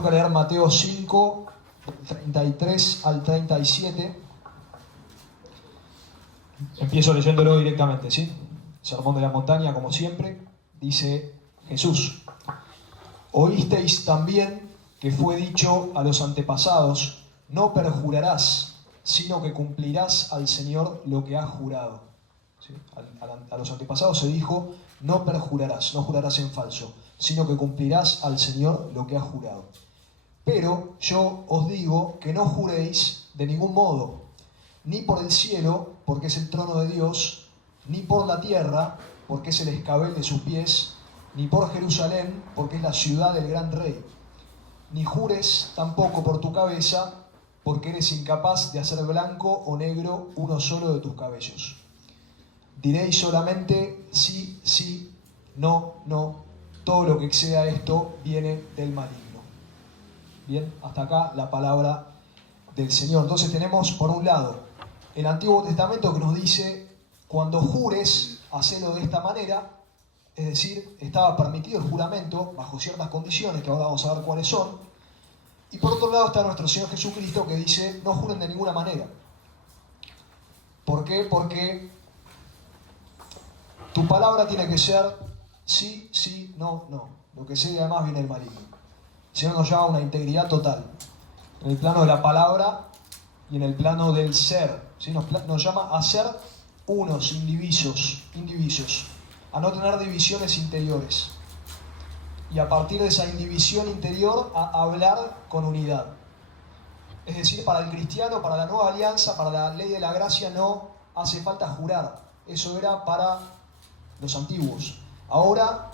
toca leer Mateo 5, 33 al 37. Empiezo leyéndolo directamente, ¿sí? Sermón de la montaña, como siempre, dice Jesús: Oísteis también que fue dicho a los antepasados: no perjurarás, sino que cumplirás al Señor lo que has jurado. ¿Sí? A los antepasados se dijo: no perjurarás, no jurarás en falso, sino que cumplirás al Señor lo que has jurado. Pero yo os digo que no juréis de ningún modo, ni por el cielo, porque es el trono de Dios, ni por la tierra, porque es el escabel de sus pies, ni por Jerusalén, porque es la ciudad del gran rey. Ni jures tampoco por tu cabeza, porque eres incapaz de hacer blanco o negro uno solo de tus cabellos. Diréis solamente sí, sí, no, no. Todo lo que exceda esto viene del maligno. Bien, hasta acá la palabra del Señor. Entonces tenemos, por un lado, el Antiguo Testamento que nos dice: cuando jures, hacelo de esta manera. Es decir, estaba permitido el juramento bajo ciertas condiciones, que ahora vamos a ver cuáles son. Y por otro lado está nuestro Señor Jesucristo, que dice: no juren de ninguna manera. ¿Por qué? Porque tu palabra tiene que ser sí, sí, no, no. Lo que sea además viene del maligno. El Señor nos llama a una integridad total, en el plano de la palabra y en el plano del ser. ¿Sí? Nos llama a ser unos, indivisos, a no tener divisiones interiores. Y a partir de esa indivisión interior, a hablar con unidad. Es decir, para el cristiano, para la nueva alianza, para la ley de la gracia, no hace falta jurar. Eso era para los antiguos. Ahora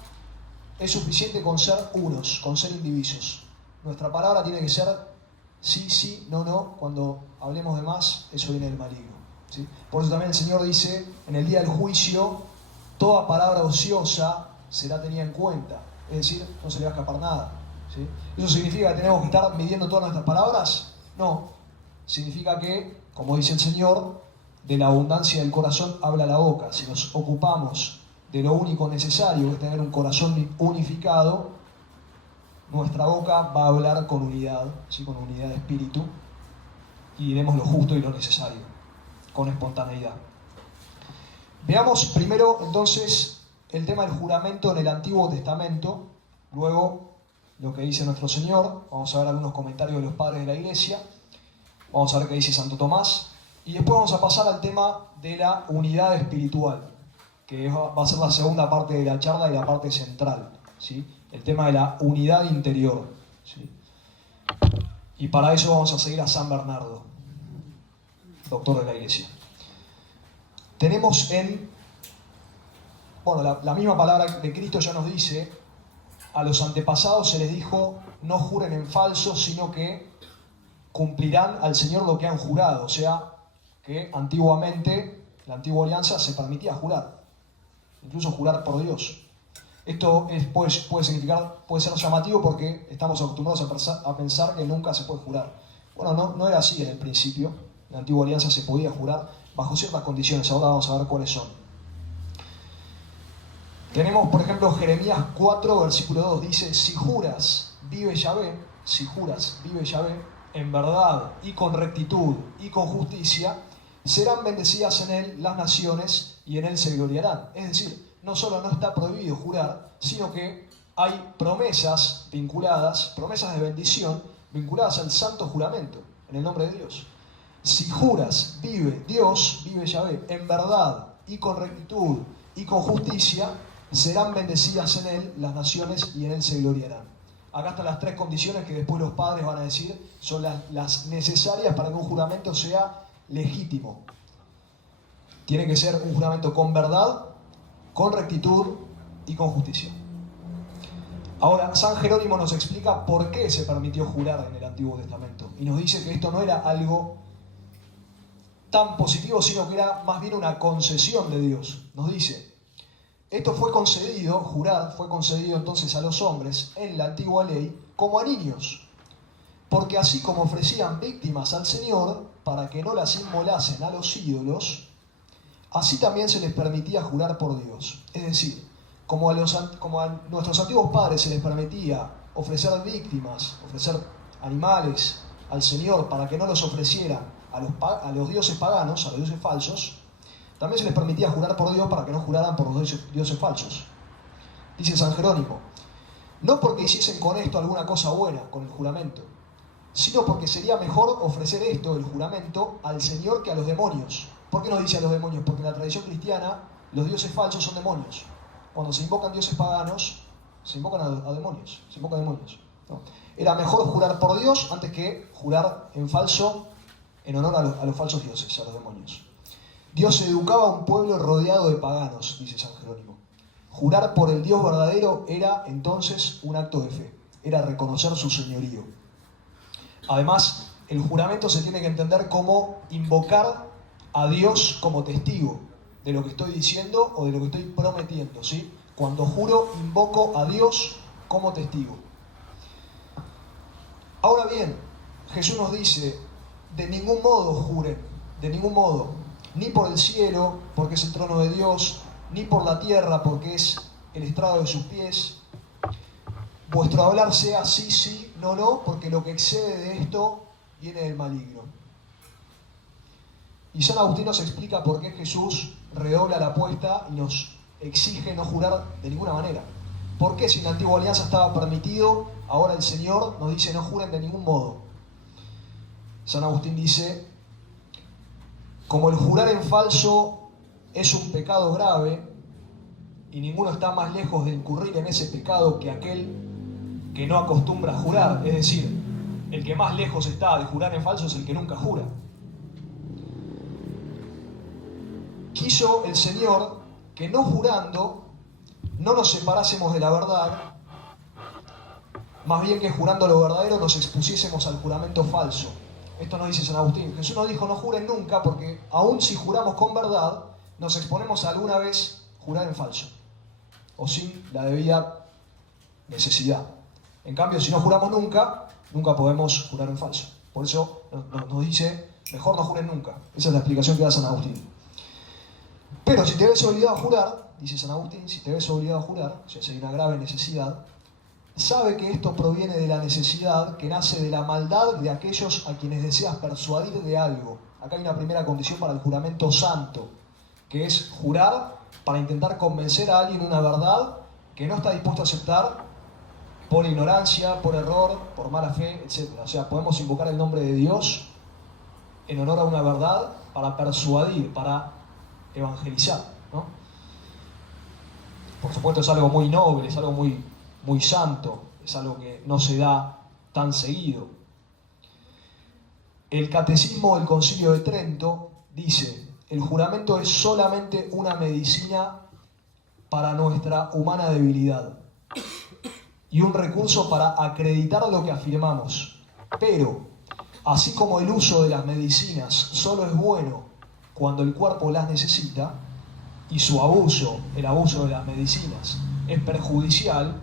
es suficiente con ser unos, con ser indivisos. Nuestra palabra tiene que ser sí, sí, no, no. Cuando hablemos de más, eso viene del maligno. ¿Sí? Por eso también el Señor dice: en el día del juicio, toda palabra ociosa será tenida en cuenta. Es decir, no se le va a escapar nada. ¿Sí? ¿Eso significa que tenemos que estar midiendo todas nuestras palabras? No. Significa que, como dice el Señor, de la abundancia del corazón habla la boca. Si nos ocupamos de lo único necesario, que es tener un corazón unificado, nuestra boca va a hablar con unidad, ¿sí? Con unidad de espíritu, y diremos lo justo y lo necesario, con espontaneidad. Veamos primero entonces el tema del juramento en el Antiguo Testamento, luego lo que dice nuestro Señor. Vamos a ver algunos comentarios de los padres de la Iglesia, vamos a ver qué dice Santo Tomás, y después vamos a pasar al tema de la unidad espiritual, que va a ser la segunda parte de la charla y la parte central, ¿sí? El tema de la unidad interior, ¿sí? Y para eso vamos a seguir a San Bernardo, doctor de la Iglesia. Tenemos la misma palabra de Cristo ya nos dice: a los antepasados se les dijo: no juren en falso, sino que cumplirán al Señor lo que han jurado. O sea, que antiguamente, la antigua alianza, se permitía jurar, incluso jurar por Dios. Esto puede ser llamativo porque estamos acostumbrados a pensar que nunca se puede jurar. Bueno, no era así en el principio. En la antigua alianza se podía jurar bajo ciertas condiciones. Ahora vamos a ver cuáles son. Tenemos, por ejemplo, Jeremías 4, versículo 2, dice: si juras, vive Yahvé, en verdad y con rectitud y con justicia, serán bendecidas en él las naciones y en él se gloriarán. Es decir, no solo no está prohibido jurar, sino que hay promesas vinculadas, promesas de bendición vinculadas al santo juramento, en el nombre de Dios. Si juras, vive Dios, vive Yahvé, en verdad y con rectitud y con justicia, serán bendecidas en él las naciones y en él se gloriarán. Acá están las tres condiciones que después los padres van a decir son las necesarias para que un juramento sea legítimo. Tiene que ser un juramento con verdad, con rectitud y con justicia. Ahora, San Jerónimo nos explica por qué se permitió jurar en el Antiguo Testamento. Y nos dice que esto no era algo tan positivo, sino que era más bien una concesión de Dios. Nos dice: esto fue concedido, jurar fue concedido entonces a los hombres en la antigua ley como a niños, porque así como ofrecían víctimas al Señor para que no las inmolasen a los ídolos, así también se les permitía jurar por Dios. Es decir, como a nuestros antiguos padres se les permitía ofrecer víctimas, ofrecer animales al Señor para que no los ofrecieran a los dioses paganos, a los dioses falsos, también se les permitía jurar por Dios para que no juraran por los dioses falsos. Dice San Jerónimo, no porque hiciesen con esto alguna cosa buena, con el juramento, sino porque sería mejor ofrecer esto, el juramento, al Señor que a los demonios. ¿Por qué nos dice a los demonios? Porque en la tradición cristiana los dioses falsos son demonios. Cuando se invocan dioses paganos, se invocan a demonios, se invocan demonios, ¿no? Era mejor jurar por Dios antes que jurar en falso, en honor a los falsos dioses, a los demonios. Dios educaba a un pueblo rodeado de paganos, dice San Jerónimo. Jurar por el Dios verdadero era entonces un acto de fe, era reconocer su señorío. Además, el juramento se tiene que entender como invocar a Dios como testigo de lo que estoy diciendo o de lo que estoy prometiendo, ¿sí? Cuando juro, invoco a Dios como testigo. Ahora bien, Jesús nos dice, de ningún modo juren, de ningún modo, ni por el cielo, porque es el trono de Dios, ni por la tierra, porque es el estrado de sus pies. Vuestro hablar sea sí, sí, no, no, porque lo que excede de esto viene del maligno. Y San Agustín nos explica por qué Jesús redobla la apuesta y nos exige no jurar de ninguna manera. ¿Por qué si en la antigua alianza estaba permitido, ahora el Señor nos dice no juren de ningún modo? San Agustín dice, como el jurar en falso es un pecado grave, y ninguno está más lejos de incurrir en ese pecado que aquel que no acostumbra a jurar, es decir, el que más lejos está de jurar en falso es el que nunca jura. Quiso el Señor que no jurando no nos separásemos de la verdad, más bien que jurando lo verdadero nos expusiésemos al juramento falso. Esto nos dice San Agustín. Jesús nos dijo no juren nunca porque aun si juramos con verdad, nos exponemos a alguna vez jurar en falso o sin la debida necesidad. En cambio, si no juramos nunca, nunca podemos jurar en falso. Por eso nos dice, mejor no juren nunca. Esa es la explicación que da San Agustín. Pero si te ves obligado a jurar, dice San Agustín, si te ves obligado a jurar, o sea, si hay una grave necesidad, sabe que esto proviene de la necesidad que nace de la maldad de aquellos a quienes deseas persuadir de algo. Acá hay una primera condición para el juramento santo, que es jurar para intentar convencer a alguien de una verdad que no está dispuesto a aceptar por ignorancia, por error, por mala fe, etc. O sea, podemos invocar el nombre de Dios en honor a una verdad para persuadir, para evangelizar, ¿no? Por supuesto es algo muy noble, es algo muy santo, es algo que no se da tan seguido. El Catecismo del Concilio de Trento dice, el juramento es solamente una medicina para nuestra humana debilidad y un recurso para acreditar lo que afirmamos. Pero, así como el uso de las medicinas solo es bueno cuando el cuerpo las necesita, y su abuso, el abuso de las medicinas, es perjudicial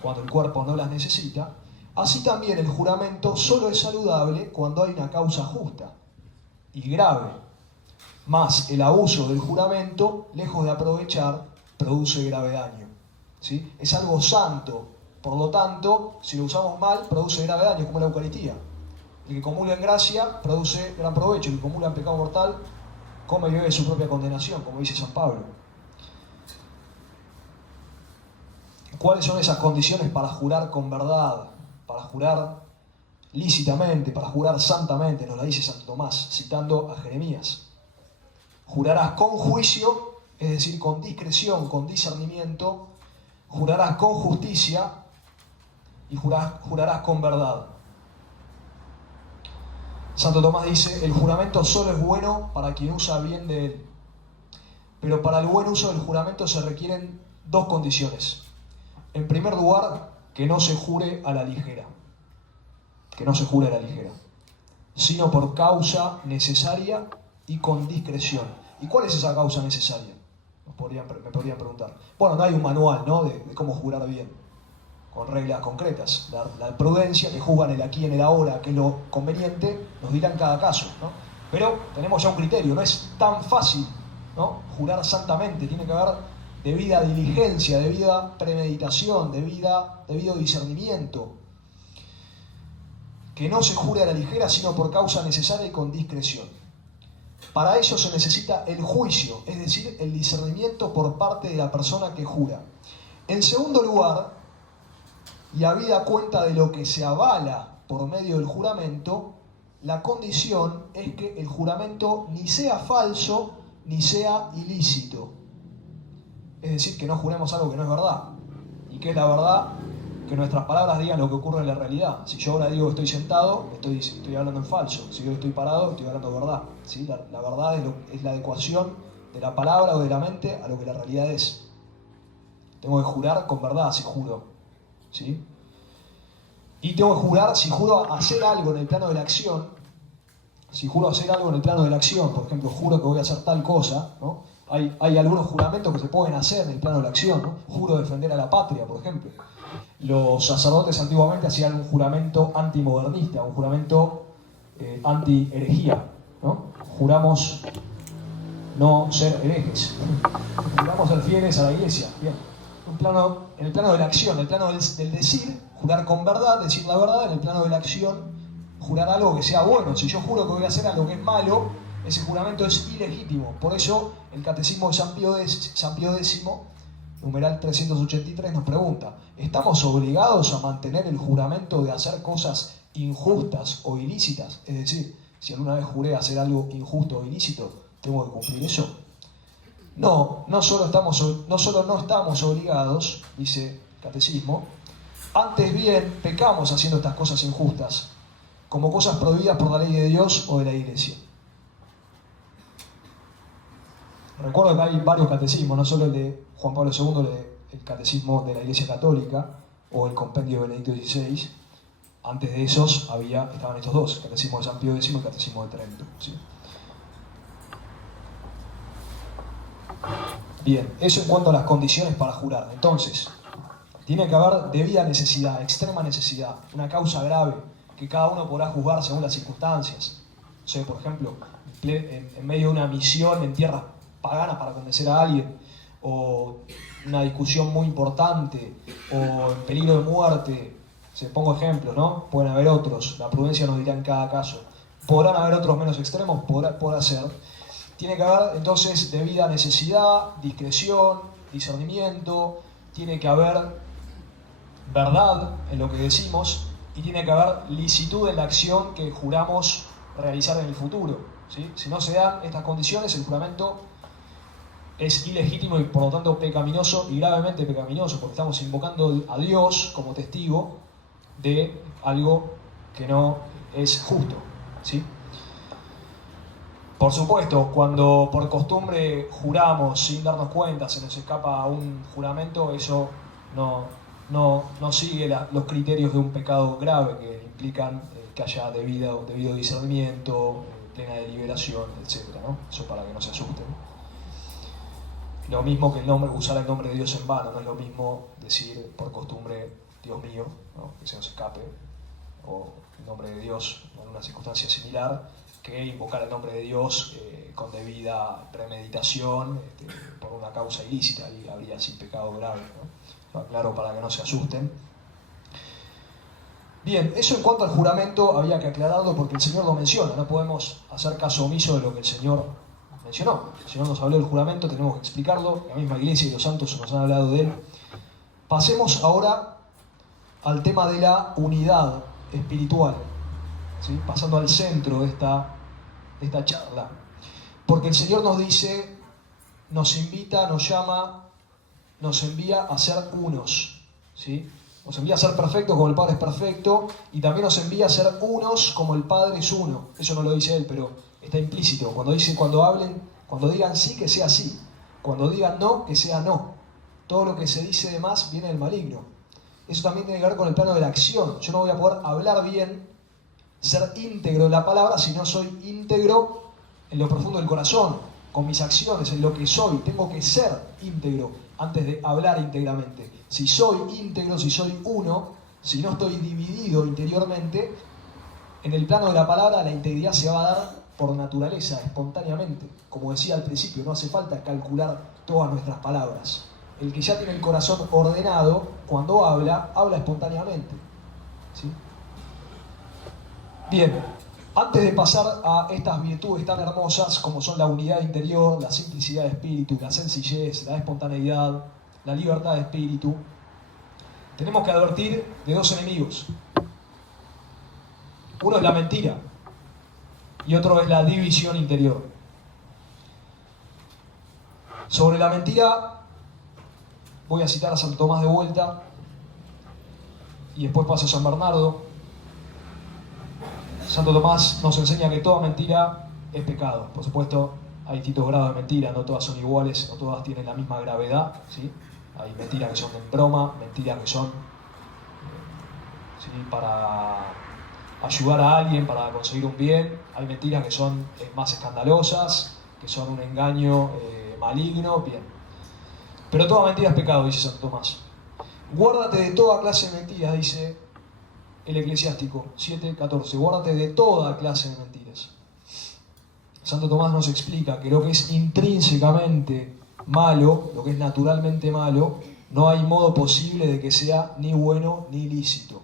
cuando el cuerpo no las necesita, así también el juramento solo es saludable cuando hay una causa justa y grave. Más el abuso del juramento, lejos de aprovechar, produce grave daño, ¿sí? Es algo santo, por lo tanto, si lo usamos mal, produce grave daño, como la Eucaristía. El que comulga en gracia produce gran provecho, el que comulga en pecado mortal come y bebe su propia condenación, como dice San Pablo. ¿Cuáles son esas condiciones para jurar con verdad, para jurar lícitamente, para jurar santamente? Nos la dice Santo Tomás, citando a Jeremías. Jurarás con juicio, es decir, con discreción, con discernimiento, jurarás con justicia y jurarás con verdad. Santo Tomás dice, el juramento solo es bueno para quien usa bien de él. Pero para el buen uso del juramento se requieren dos condiciones. En primer lugar, que no se jure a la ligera. Que no se jure a la ligera. Sino por causa necesaria y con discreción. ¿Y cuál es esa causa necesaria? Me podrían preguntar. Bueno, no hay un manual, ¿no?, de cómo jurar bien, con reglas concretas. La prudencia, que juzgan el aquí en el ahora, que es lo conveniente, nos dirá en cada caso, ¿no? Pero tenemos ya un criterio, no es tan fácil, ¿no?, jurar santamente. Tiene que haber debida diligencia, debida premeditación, debido discernimiento. Que no se jure a la ligera, sino por causa necesaria y con discreción. Para ello se necesita el juicio, es decir, el discernimiento por parte de la persona que jura. En segundo lugar, y habida cuenta de lo que se avala por medio del juramento, la condición es que el juramento ni sea falso ni sea ilícito. Es decir, que no juremos algo que no es verdad. ¿Y qué es la verdad? Que nuestras palabras digan lo que ocurre en la realidad. Si yo ahora digo que estoy sentado, estoy hablando en falso. Si yo estoy parado, estoy hablando verdad. ¿Sí? La verdad es la adecuación de la palabra o de la mente a lo que la realidad es. Tengo que jurar con verdad si juro. ¿Sí? Y tengo que jurar si juro hacer algo en el plano de la acción. Si juro hacer algo en el plano de la acción, por ejemplo, juro que voy a hacer tal cosa, ¿no? Hay algunos juramentos que se pueden hacer en el plano de la acción, ¿no? Juro defender a la patria, por ejemplo. Los sacerdotes antiguamente hacían un juramento antimodernista, un juramento anti-herejía, ¿no? Juramos no ser herejes, juramos ser fieles a la iglesia. Bien. En el plano de la acción, en el plano del decir, jurar con verdad, decir la verdad, en el plano de la acción, jurar algo que sea bueno. Si yo juro que voy a hacer algo que es malo, ese juramento es ilegítimo. Por eso el Catecismo de San Pío X, numeral 383, nos pregunta: ¿estamos obligados a mantener el juramento de hacer cosas injustas o ilícitas? Es decir, si alguna vez juré hacer algo injusto o ilícito, ¿tengo que cumplir eso? No solo no estamos obligados, dice el Catecismo, antes bien pecamos haciendo estas cosas injustas, como cosas prohibidas por la ley de Dios o de la Iglesia. Recuerdo que hay varios catecismos, no solo el de Juan Pablo II, el catecismo de la Iglesia Católica o el compendio de Benedicto XVI. Antes de esos estaban estos dos, el catecismo de San Pío X y el catecismo de Trento. ¿Sí? Bien, eso en cuanto a las condiciones para jurar. Entonces, tiene que haber debida necesidad, extrema necesidad, una causa grave, que cada uno podrá juzgar según las circunstancias. O sea, por ejemplo, en medio de una misión en tierras paganas para convencer a alguien, o una discusión muy importante, o en peligro de muerte. Pongo ejemplos, ¿no? Pueden haber otros, la prudencia nos dirá en cada caso. Podrán haber otros menos extremos, podrá ser. Tiene que haber entonces debida necesidad, discreción, discernimiento, tiene que haber verdad en lo que decimos y tiene que haber licitud en la acción que juramos realizar en el futuro. ¿Sí? Si no se dan estas condiciones, el juramento es ilegítimo y por lo tanto pecaminoso y gravemente pecaminoso, porque estamos invocando a Dios como testigo de algo que no es justo. ¿Sí? Por supuesto, cuando por costumbre juramos sin darnos cuenta, se nos escapa un juramento, eso no sigue los criterios de un pecado grave que implican que haya debido discernimiento, plena deliberación, etc., ¿no? Eso para que no se asusten. Lo mismo que usar el nombre de Dios en vano, no es lo mismo decir por costumbre Dios mío, ¿no? Que se nos escape, o el nombre de Dios en una circunstancia similar, que invocar el nombre de Dios con debida premeditación por una causa ilícita, y habría así pecado grave, ¿no? Claro, para que no se asusten. Bien, eso en cuanto al juramento había que aclararlo porque el Señor lo menciona, no podemos hacer caso omiso de lo que el Señor mencionó. El Señor nos habló del juramento, tenemos que explicarlo, la misma Iglesia y los santos nos han hablado de él. Pasemos ahora al tema de la unidad espiritual, ¿sí? Pasando al centro de esta charla, porque el Señor nos dice, nos invita, nos llama, nos envía a ser unos, ¿sí? Nos envía a ser perfectos como el Padre es perfecto, y también nos envía a ser unos como el Padre es uno. Eso no lo dice Él, pero está implícito. Cuando digan sí, que sea sí. Cuando digan no, que sea no. Todo lo que se dice de más viene del maligno. Eso también tiene que ver con el plano de la acción. Yo no voy a poder hablar bien, ser íntegro en la palabra, si no soy íntegro en lo profundo del corazón, con mis acciones, en lo que soy. Tengo que ser íntegro antes de hablar íntegramente. Si soy íntegro, si soy uno, si no estoy dividido interiormente, en el plano de la palabra la integridad se va a dar por naturaleza, espontáneamente. Como decía al principio, no hace falta calcular todas nuestras palabras. el que ya tiene el corazón ordenado, cuando habla espontáneamente. ¿Sí? Bien, antes de pasar a estas virtudes tan hermosas como son la unidad interior, la simplicidad de espíritu, la sencillez, la espontaneidad, la libertad de espíritu, tenemos que advertir de dos enemigos. Uno es la mentira y otro es la división interior. Sobre la mentira voy a citar a Santo Tomás de vuelta y después paso a San Bernardo. Santo Tomás nos enseña que toda mentira es pecado. Por supuesto, hay distintos grados de mentira, no todas son iguales, no todas tienen la misma gravedad, ¿sí? Hay mentiras que son en broma, mentiras que son ¿sí? para ayudar a alguien, para conseguir un bien. Hay mentiras que son más escandalosas, que son un engaño maligno, bien. Pero toda mentira es pecado, dice Santo Tomás. Guárdate de toda clase de mentiras, dice el Eclesiástico 7:14. Guárdate de toda clase de mentiras. Santo Tomás nos explica que lo que es intrínsecamente malo, lo que es naturalmente malo, no hay modo posible de que sea ni bueno ni lícito.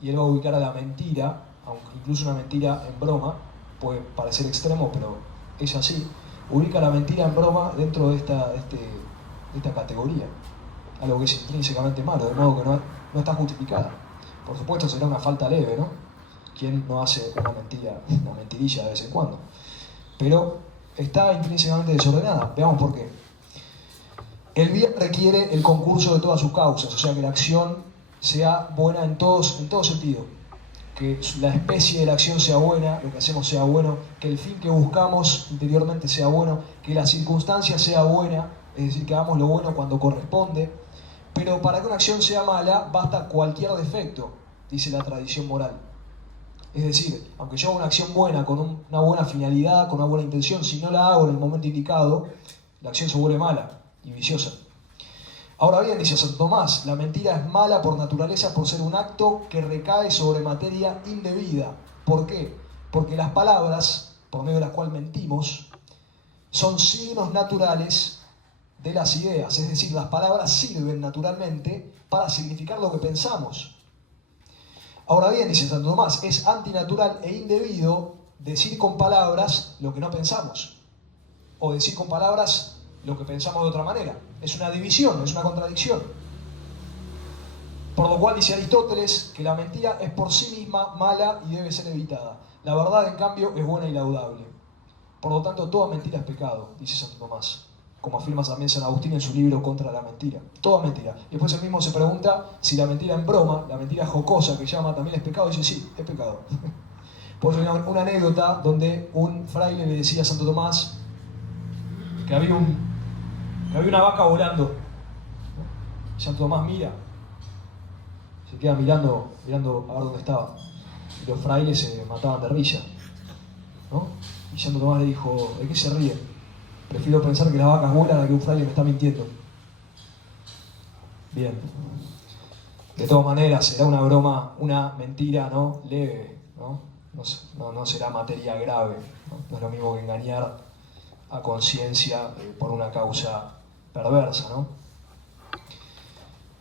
Y él va a ubicar a la mentira, aunque incluso una mentira en broma, puede parecer extremo, pero es así, ubica la mentira en broma dentro de esta categoría, algo que es intrínsecamente malo, de modo que no está justificada. Por supuesto será una falta leve, ¿no? ¿Quién no hace una mentirilla de vez en cuando? Pero está intrínsecamente desordenada. Veamos por qué. El bien requiere el concurso de todas sus causas, o sea que la acción sea buena en todo sentido. Que la especie de la acción sea buena, lo que hacemos sea bueno, que el fin que buscamos interiormente sea bueno, que la circunstancia sea buena, es decir, que hagamos lo bueno cuando corresponde. Pero para que una acción sea mala, basta cualquier defecto, dice la tradición moral. Es decir, aunque yo haga una acción buena, con una buena finalidad, con una buena intención, si no la hago en el momento indicado, la acción se vuelve mala y viciosa. Ahora bien, dice Santo Tomás, la mentira es mala por naturaleza por ser un acto que recae sobre materia indebida. ¿Por qué? Porque las palabras, por medio de las cuales mentimos, son signos naturales de las ideas. Es decir, las palabras sirven naturalmente para significar lo que pensamos. Ahora bien, dice Santo Tomás, es antinatural e indebido decir con palabras lo que no pensamos. O decir con palabras lo que pensamos de otra manera. Es una división, es una contradicción. Por lo cual dice Aristóteles que la mentira es por sí misma mala y debe ser evitada. La verdad, en cambio, es buena y laudable. Por lo tanto, toda mentira es pecado, dice Santo Tomás. Como afirma también San Agustín en su libro Contra la mentira. Toda mentira. Y después él mismo se pregunta si la mentira en broma, la mentira jocosa que llama también es pecado. Y dice, sí, es pecado. Pues hay una anécdota donde un fraile le decía a Santo Tomás que había una vaca volando. Santo Tomás mira, se queda mirando a ver dónde estaba. Y los frailes se mataban de risa, ¿no? Y Santo Tomás le dijo, ¿de qué se ríen? Prefiero pensar que las vacas vuelan a que un fraile me está mintiendo. Bien. De todas maneras, será una broma, una mentira, ¿no? Leve, ¿no? No será materia grave, ¿no? No es lo mismo que engañar a conciencia por una causa perversa, ¿no?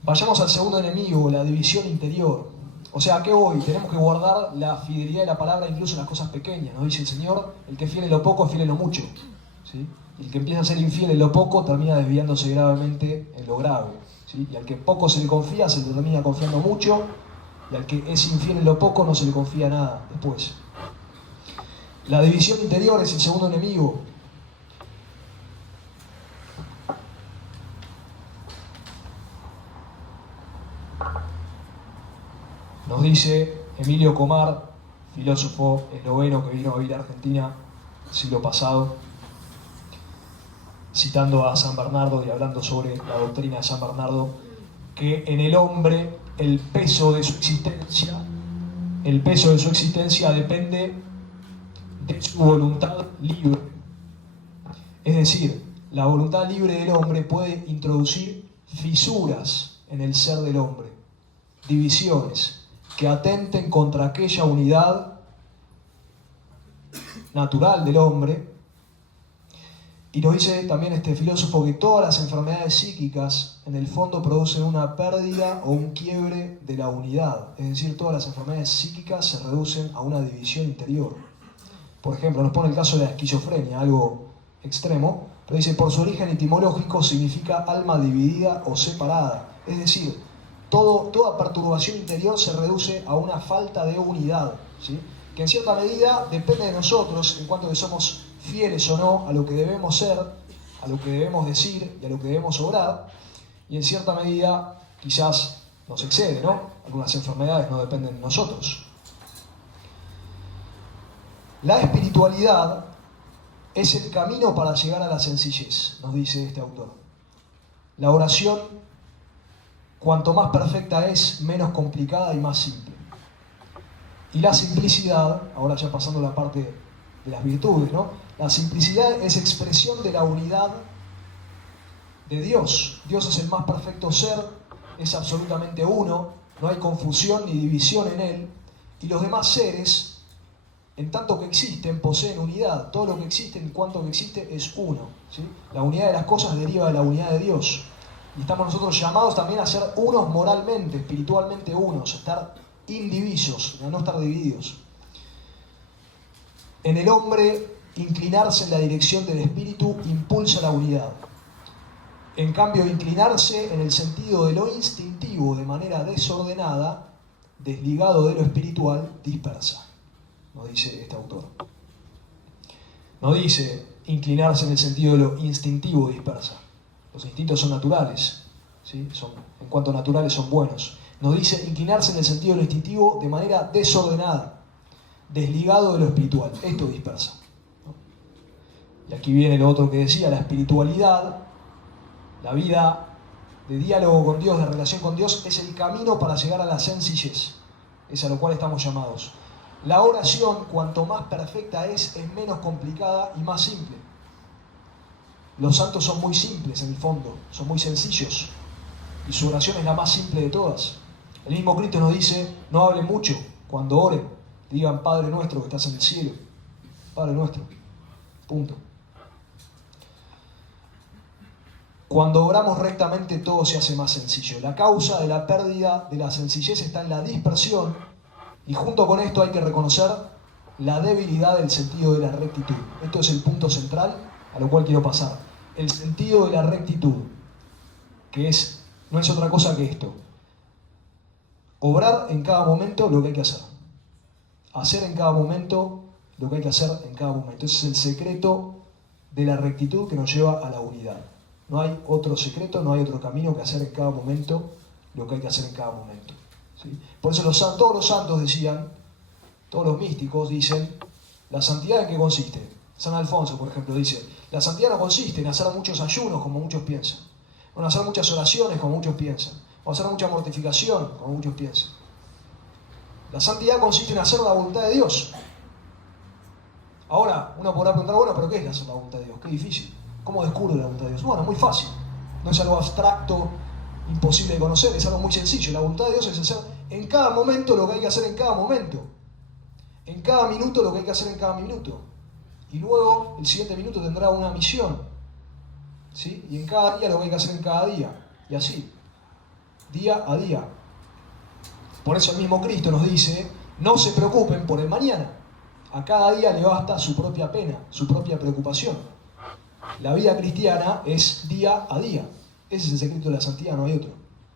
Vayamos al segundo enemigo, la división interior. O sea, ¿a qué voy? Tenemos que guardar la fidelidad de la palabra incluso en las cosas pequeñas. Nos dice el Señor, el que es fiel en lo poco es fiel en lo mucho. ¿Sí? Y el que empieza a ser infiel en lo poco termina desviándose gravemente en lo grave. ¿Sí? Y al que poco se le confía se le termina confiando mucho, y al que es infiel en lo poco no se le confía nada después. La división interior es el segundo enemigo. Nos dice Emilio Comar, filósofo esloveno que vino a vivir a Argentina el siglo pasado, citando a San Bernardo y hablando sobre la doctrina de San Bernardo, que en el hombre el peso de su existencia depende de su voluntad libre. Es decir, la voluntad libre del hombre puede introducir fisuras en el ser del hombre, divisiones que atenten contra aquella unidad natural del hombre Y nos dice también este filósofo que todas las enfermedades psíquicas en el fondo producen una pérdida o un quiebre de la unidad. Es decir, todas las enfermedades psíquicas se reducen a una división interior. Por ejemplo, nos pone el caso de la esquizofrenia, algo extremo, pero dice, por su origen etimológico significa alma dividida o separada. Es decir, toda perturbación interior se reduce a una falta de unidad, ¿sí? Que en cierta medida depende de nosotros en cuanto a que somos fieles o no a lo que debemos ser, a lo que debemos decir y a lo que debemos obrar, y en cierta medida quizás nos excede, ¿no? Algunas enfermedades no dependen de nosotros. La espiritualidad es el camino para llegar a la sencillez, nos dice este autor. La oración, cuanto más perfecta es, menos complicada y más simple. Y la simplicidad, ahora ya pasando a la parte de las virtudes, ¿no? La simplicidad es expresión de la unidad de Dios. Dios es el más perfecto ser, es absolutamente uno, no hay confusión ni división en él, y los demás seres, en tanto que existen, poseen unidad. Todo lo que existe, en cuanto que existe, es uno, ¿sí? La unidad de las cosas deriva de la unidad de Dios. Y estamos nosotros llamados también a ser unos moralmente, espiritualmente unos, a estar indivisos, a no estar divididos. En el hombre, inclinarse en la dirección del espíritu impulsa la unidad. En cambio, inclinarse en el sentido de lo instintivo de manera desordenada, desligado de lo espiritual, dispersa. Nos dice este autor. No dice inclinarse en el sentido de lo instintivo dispersa. Los instintos son naturales, ¿sí? En cuanto naturales son buenos. Nos dice inclinarse en el sentido de lo instintivo de manera desordenada, desligado de lo espiritual. Esto dispersa, ¿no? Y aquí viene lo otro que decía, la espiritualidad, la vida de diálogo con Dios, de relación con Dios, es el camino para llegar a la sencillez. Es a lo cual estamos llamados. La oración, cuanto más perfecta es menos complicada y más simple. Los santos son muy simples en el fondo, son muy sencillos. Y su oración es la más simple de todas. El mismo Cristo nos dice, no hablen mucho, cuando oren, digan Padre nuestro que estás en el cielo. Padre nuestro. Punto. Cuando oramos rectamente todo se hace más sencillo. La causa de la pérdida de la sencillez está en la dispersión. Y junto con esto hay que reconocer la debilidad del sentido de la rectitud. Esto es el punto central a lo cual quiero pasar. El sentido de la rectitud, que no es otra cosa que esto. Obrar en cada momento lo que hay que hacer. Hacer en cada momento lo que hay que hacer en cada momento. Ese es el secreto de la rectitud que nos lleva a la unidad. No hay otro secreto, no hay otro camino que hacer en cada momento lo que hay que hacer en cada momento. ¿Sí? Por eso todos los santos decían, todos los místicos dicen, ¿la santidad en qué consiste? San Alfonso, por ejemplo, dice, la santidad no consiste en hacer muchos ayunos, como muchos piensan, o en hacer muchas oraciones, como muchos piensan, o hacer mucha mortificación, como muchos piensan. La santidad consiste en hacer la voluntad de Dios. Ahora, uno podrá preguntar, bueno, ¿pero qué es hacer la voluntad de Dios? Qué difícil. ¿Cómo descubro la voluntad de Dios? Bueno, muy fácil. No es algo abstracto, imposible de conocer, es algo muy sencillo. La voluntad de Dios es hacer en cada momento lo que hay que hacer en cada momento. En cada minuto lo que hay que hacer en cada minuto. Y luego el siguiente minuto tendrá una misión, ¿sí? Y en cada día lo que hay que hacer en cada día. Y así, día a día. Por eso el mismo Cristo nos dice, no se preocupen por el mañana. A cada día le basta su propia pena, su propia preocupación. La vida cristiana es día a día. Ese es el secreto de la santidad, no hay otro.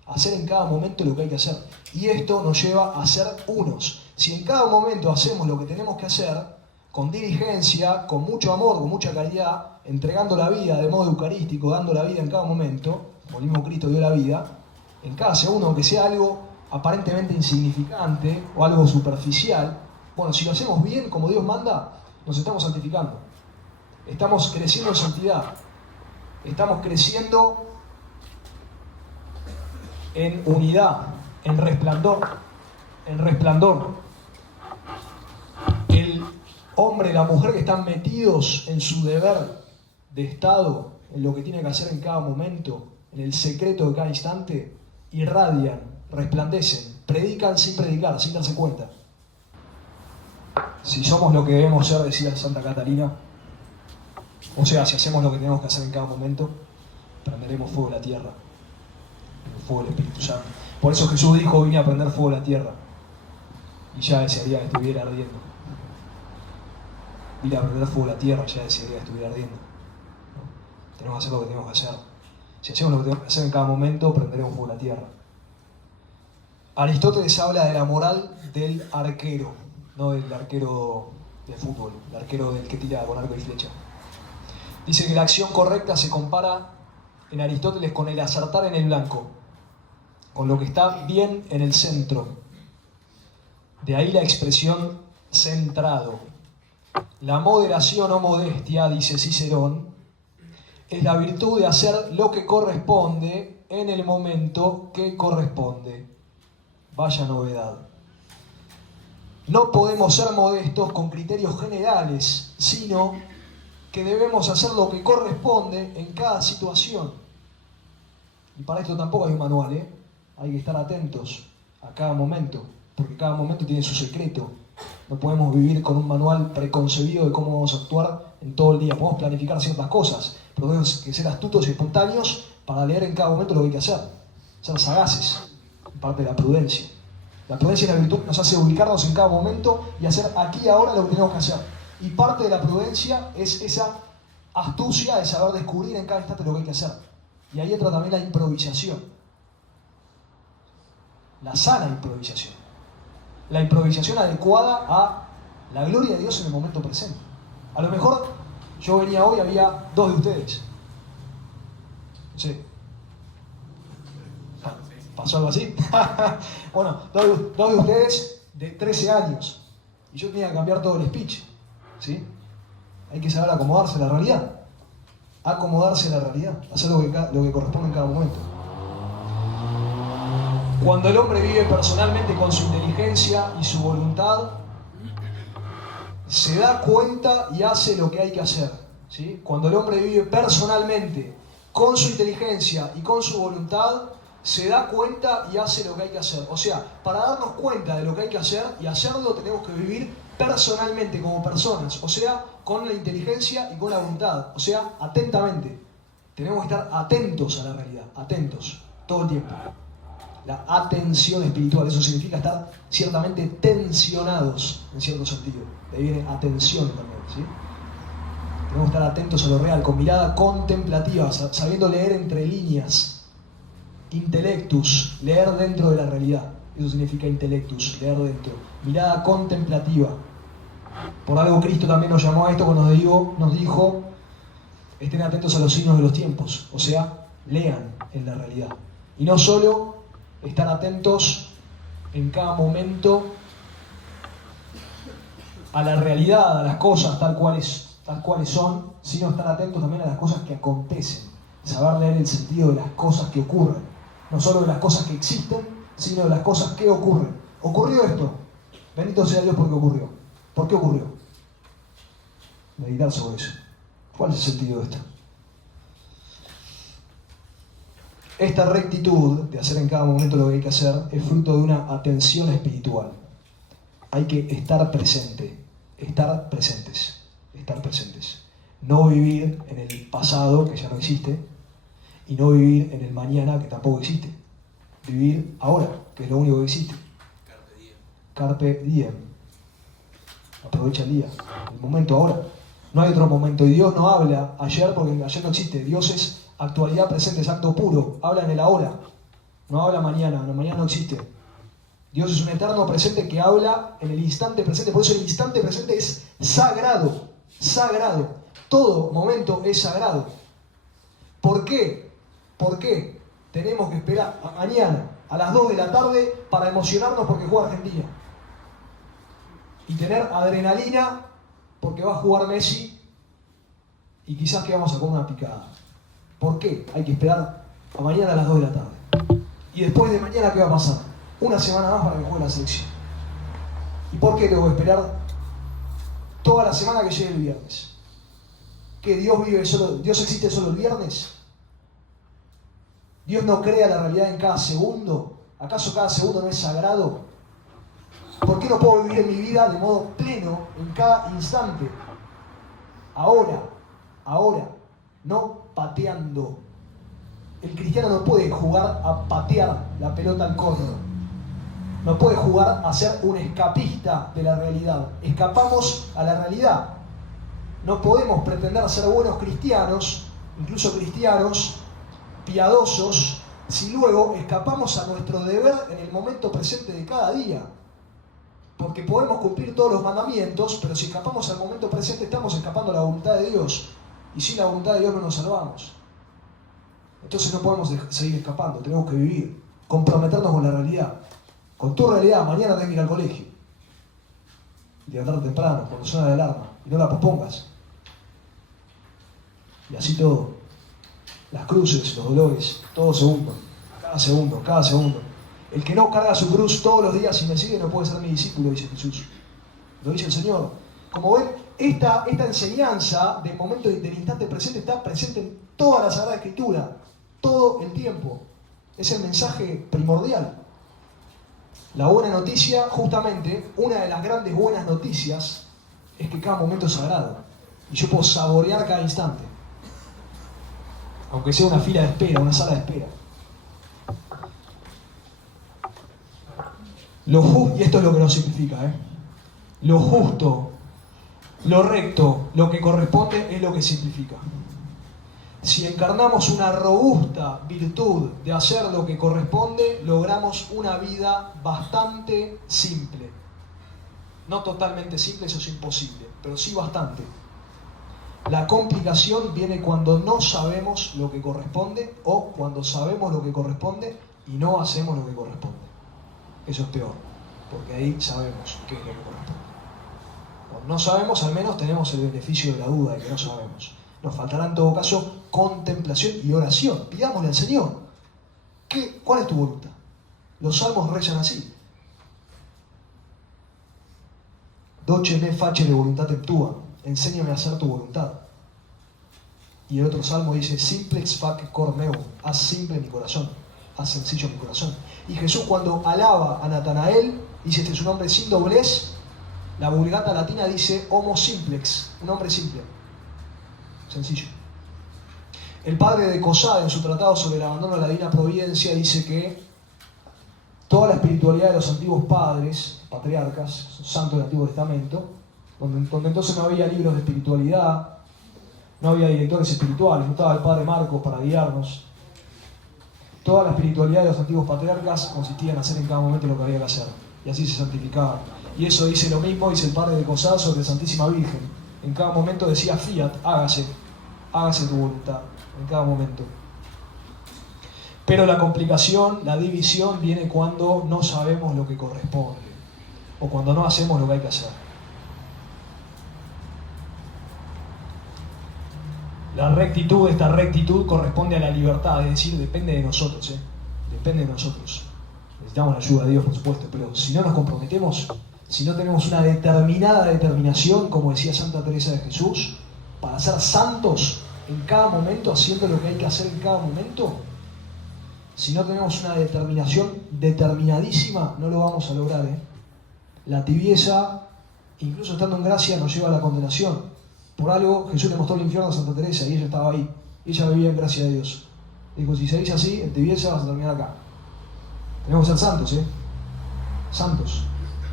Hacer en cada momento lo que hay que hacer. Y esto nos lleva a ser unos. Si en cada momento hacemos lo que tenemos que hacer, con diligencia, con mucho amor, con mucha caridad, entregando la vida de modo eucarístico, dando la vida en cada momento, como el mismo Cristo dio la vida, en cada segundo, aunque sea algo aparentemente insignificante o algo superficial, bueno, si lo hacemos bien, como Dios manda, nos estamos santificando. Estamos creciendo en santidad. Estamos creciendo en unidad, en resplandor. En resplandor. El hombre y la mujer que están metidos en su deber de Estado, en lo que tiene que hacer en cada momento, en el secreto de cada instante, irradian, resplandecen, predican sin predicar, sin darse cuenta. Si somos lo que debemos ser, decía Santa Catalina, O sea, si hacemos lo que tenemos que hacer en cada momento, prenderemos fuego en la tierra, el fuego del Espíritu Santo. Por eso Jesús dijo, vine a prender fuego en la tierra, y ya desearía que estuviera ardiendo. Vine a prender fuego en la tierra, ya desearía que estuviera ardiendo. ¿No? Tenemos que hacer lo que tenemos que hacer. Si hacemos lo que tenemos que hacer en cada momento, prenderemos fuego en la tierra. Aristóteles habla de la moral del arquero, no del arquero de fútbol, el arquero del que tira con arco y flecha. Dice que la acción correcta se compara en Aristóteles con el acertar en el blanco, con lo que está bien en el centro. De ahí la expresión centrado. La moderación o modestia, dice Cicerón, es la virtud de hacer lo que corresponde en el momento que corresponde. Vaya novedad. No podemos ser modestos con criterios generales, sino que debemos hacer lo que corresponde en cada situación. Y para esto tampoco hay un manual, ¿eh? Hay que estar atentos a cada momento, porque cada momento tiene su secreto. No podemos vivir con un manual preconcebido de cómo vamos a actuar en todo el día. Podemos planificar ciertas cosas, pero tenemos que ser astutos y espontáneos para leer en cada momento lo que hay que hacer. Ser sagaces, parte de la prudencia. La prudencia es la virtud que nos hace ubicarnos en cada momento y hacer aquí y ahora lo que tenemos que hacer. Y parte de la prudencia es esa astucia de saber descubrir en cada instante lo que hay que hacer. Y ahí entra también la improvisación. La sana improvisación. La improvisación adecuada a la gloria de Dios en el momento presente. A lo mejor yo venía hoy, había 2 de ustedes. No sé. ¿Pasó algo así? Bueno, 2 de ustedes de 13 años. Y yo tenía que cambiar todo el speech. ¿Sí? Hay que saber acomodarse a la realidad. Acomodarse a la realidad. Hacer lo que corresponde en cada momento. Cuando el hombre vive personalmente con su inteligencia y su voluntad, se da cuenta y hace lo que hay que hacer. ¿Sí? Cuando el hombre vive personalmente con su inteligencia y con su voluntad, se da cuenta y hace lo que hay que hacer. O sea, para darnos cuenta de lo que hay que hacer y hacerlo, tenemos que vivir personalmente como personas. O sea, con la inteligencia y con la voluntad. O sea, atentamente. Tenemos que estar atentos a la realidad. Atentos. Todo el tiempo. La atención espiritual. Eso significa estar ciertamente tensionados, en cierto sentido. De ahí viene atención también. ¿Sí? Tenemos que estar atentos a lo real, con mirada contemplativa, sabiendo leer entre líneas. Intellectus, leer dentro de la realidad. Eso significa intellectus, leer dentro. Mirada contemplativa. Por algo Cristo también nos llamó a esto cuando nos dijo, estén atentos a los signos de los tiempos. O sea, lean en la realidad. Y no solo estar atentos en cada momento a la realidad, a las cosas tal cuales son, sino estar atentos también a las cosas que acontecen. Saber leer el sentido de las cosas que ocurren. No solo de las cosas que existen, sino de las cosas que ocurren. ¿Ocurrió esto? Bendito sea Dios porque ocurrió. ¿Por qué ocurrió? Meditar sobre eso. ¿Cuál es el sentido de esto? Esta rectitud de hacer en cada momento lo que hay que hacer es fruto de una atención espiritual. Hay que estar presente, estar presentes. No vivir en el pasado, que ya no existe, y no vivir en el mañana, que tampoco existe. Vivir ahora, que es lo único que existe. Carpe diem. Aprovecha el día, el momento ahora. No hay otro momento. Y Dios no habla ayer porque ayer no existe. Dios es actualidad presente, es acto puro. Habla en el ahora. No habla mañana, mañana no existe. Dios es un eterno presente que habla en el instante presente. Por eso el instante presente es sagrado. Sagrado. Todo momento es sagrado. ¿Por qué? ¿Por qué tenemos que esperar a mañana a las 2 de la tarde para emocionarnos porque juega Argentina? Y tener adrenalina porque va a jugar Messi y quizás que vamos a comer una picada. ¿Por qué hay que esperar a mañana a las 2 de la tarde? Y después de mañana, ¿qué va a pasar? Una semana más para que juegue la selección. ¿Y por qué tengo que esperar toda la semana que llegue el viernes? ¿Que Dios existe solo el viernes? ¿Dios no crea la realidad en cada segundo? ¿Acaso cada segundo no es sagrado? ¿Por qué no puedo vivir en mi vida de modo pleno en cada instante? Ahora. ahora, no pateando. El cristiano no puede jugar a patear la pelota al córner. No puede jugar a ser un escapista de la realidad. Escapamos a la realidad. No podemos pretender ser buenos cristianos, incluso cristianos piadosos, si luego escapamos a nuestro deber en el momento presente de cada día. Porque podemos cumplir todos los mandamientos, pero si escapamos al momento presente estamos escapando a la voluntad de Dios. Y sin la voluntad de Dios no nos salvamos. Entonces no podemos seguir escapando, tenemos que vivir, comprometernos con la realidad. Con tu realidad, mañana tenés que ir al colegio. Levantarte temprano, cuando suena la alarma, y no la pospongas. Y así todo. Las cruces, los dolores, todo segundo, cada segundo, cada segundo. El que no carga su cruz todos los días y me sigue no puede ser mi discípulo, dice Jesús. Lo dice el Señor. Como ven, esta enseñanza del momento, del instante presente, está presente en toda la Sagrada Escritura, todo el tiempo. Es el mensaje primordial. La buena noticia, justamente, una de las grandes buenas noticias, es que cada momento es sagrado. Y yo puedo saborear cada instante. Aunque sea una fila de espera, una sala de espera. Y esto es lo que nos simplifica, lo justo, lo recto, lo que corresponde es lo que simplifica. Si encarnamos una robusta virtud de hacer lo que corresponde, logramos una vida bastante simple. No totalmente simple, eso es imposible, pero sí bastante. La complicación viene cuando no sabemos lo que corresponde o cuando sabemos lo que corresponde y no hacemos lo que corresponde. Eso es peor, porque ahí sabemos qué es lo que corresponde. Cuando no sabemos, al menos tenemos el beneficio de la duda de que no sabemos. Nos faltará en todo caso contemplación y oración. Pidámosle al Señor. ¿Cuál es tu voluntad? Los salmos rezan así. Doce me facere voluntatem tua. Enséñame a hacer tu voluntad. Y el otro salmo dice, simplex fac cor meum. Haz simple mi corazón. Haz sencillo mi corazón. Y Jesús cuando alaba a Natanael, dice, este es un hombre sin doblez. La Vulgata latina dice homo simplex, un hombre simple. Sencillo. El padre de Cosade, en su tratado sobre el abandono de la divina providencia, dice que toda la espiritualidad de los antiguos padres, patriarcas, santos del Antiguo Testamento, donde entonces no había libros de espiritualidad, no había directores espirituales, no estaba el padre Marcos para guiarnos. Toda la espiritualidad de los antiguos patriarcas consistía en hacer en cada momento lo que había que hacer, y así se santificaba. Y eso dice lo mismo, dice el padre de Cosade sobre la Santísima Virgen. En cada momento decía fiat, hágase tu voluntad, en cada momento. Pero la complicación, la división viene cuando no sabemos lo que corresponde, o cuando no hacemos lo que hay que hacer. Esta rectitud corresponde a la libertad, es decir, depende de nosotros, depende de nosotros. Necesitamos la ayuda de Dios, por supuesto, pero si no nos comprometemos, si no tenemos una determinada determinación, como decía Santa Teresa de Jesús, para ser santos en cada momento, haciendo lo que hay que hacer en cada momento, si no tenemos una determinación determinadísima, no lo vamos a lograr. La tibieza, incluso estando en gracia, nos lleva a la condenación. Por algo Jesús le mostró el infierno a Santa Teresa y ella estaba ahí. Ella vivía en gracia de Dios. Dijo, si seguís así, en tibieza vas a terminar acá. Tenemos que ser santos, santos.